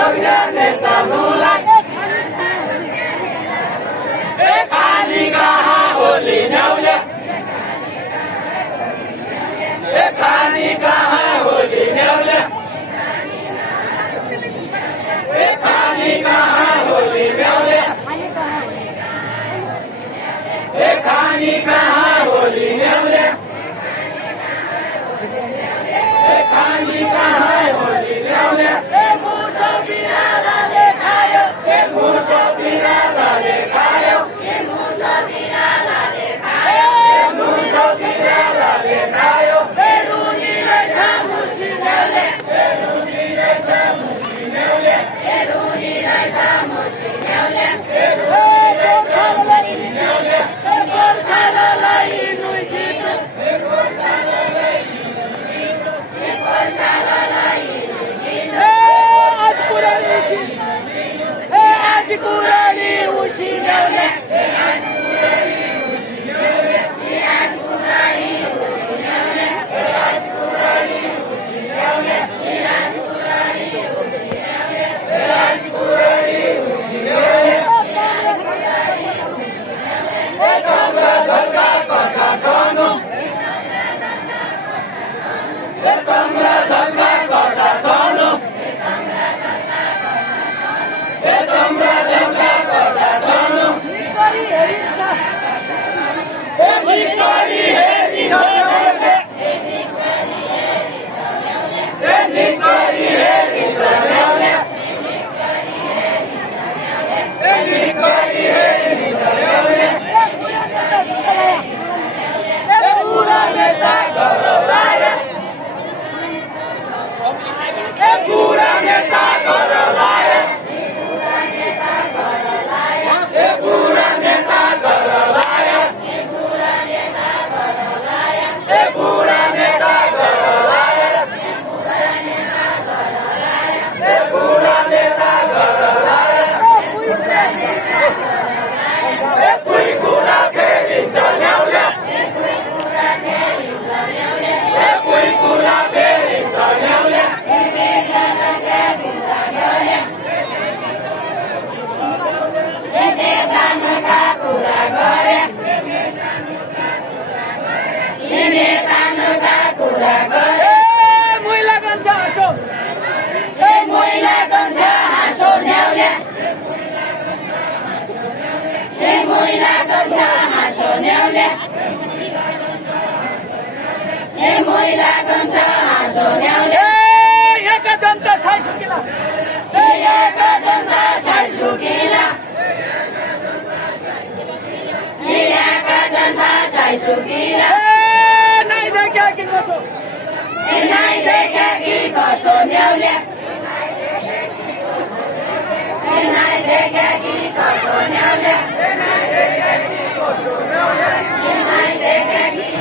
सगळ्या नेतांनुलाई खाली कहाँ होली न्याउले खाली कहाँ होली न्याउले खाली कहाँ होली न्याउले खाली कहाँ होली न्याउले खाली कहाँ होली न्याउले मुसो बिरालोले खायो मुसो बिरालोले खायो मुसो बिरालोले खायो मुसो बिरालोले खायो रुनी रहेछ मुसिनेउले रुनी रहेछ मुसिनेउले रुनी रहेछ मुसिनेउले मुसिनेउले गोर्खालाई नुई दिनु गोर्खालाई आज कुराली उसिनेउले आज कुराली उसिनेउले आज कुराली उसिनेउले आज कुराली उसिनेउले आज कुराली उसिनेउले कमरा झल्का कसा छनु कमरा झल्का कसा छनु कमरा झल्का कसा छनु निकरी हेरिन्छ निकरी हेरिन्छ निकरी हेरिन्छ ल्याउने निकरी हेरिन्छ ल्याउने पुरा नेता गरौलाया पुरा नेता गरौलाया पुरा नेता गरौलाया पुरा नेता गरौलाया पुरा नेता गरौलाया पुरा नेता गरौलाया पुरा नेता गरौलाया कुई कुरा फेरिन्छ ल्याउले कुई कुरा फेरिन्छ ल्याउले नेतानुका कुरा गरे नेतानुका कुरा गरे मुइला गन्छ हाँसो मुइला गन्छ हाँसो न्याउले मुइला गन्छ हाँसो न्याउले मुइला गन्छ हाँसो न्याउले यहाँका जनता साइ सुकिला यहाँका जनता साइ सुकिला यहाँका जनता साइ सुकिला नाइ देख्या कि कसो नाइ देख्या कि कसो न्याउले नाइ देख्या कि कसो न्याउले नाइ देख्या कि कसो न्याउले नाइ देख्या कि